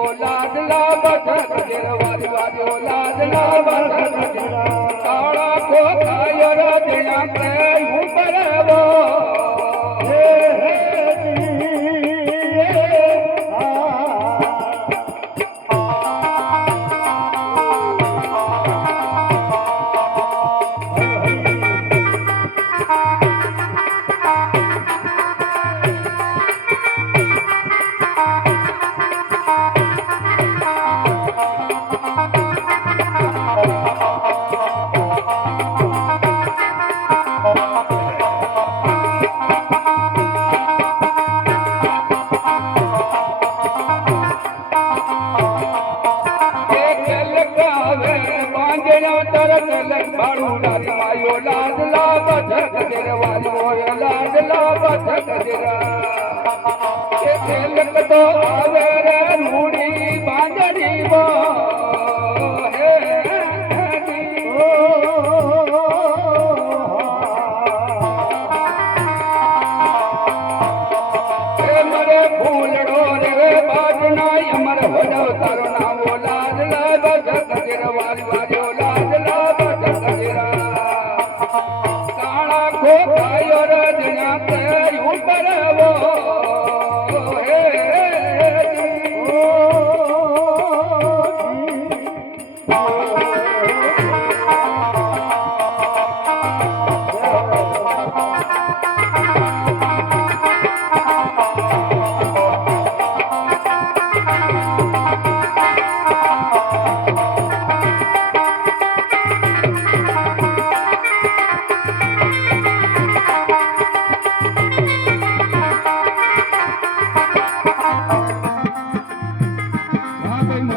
લાડલા બજર ગજેરા વાજો લાડલા બજર ગજેરા કાળા કોઠાયો રજણા કે ઉપરવો હે હે લાડલા બજર ગજેરા લાડલા બજર ગજેરા તેલક તો આવે રે રૂડી બાંધડી વો હે મરે ફૂલડો રે બાજના અમર વડો તારો નામ લાડલા બજર ગજેરા વાજો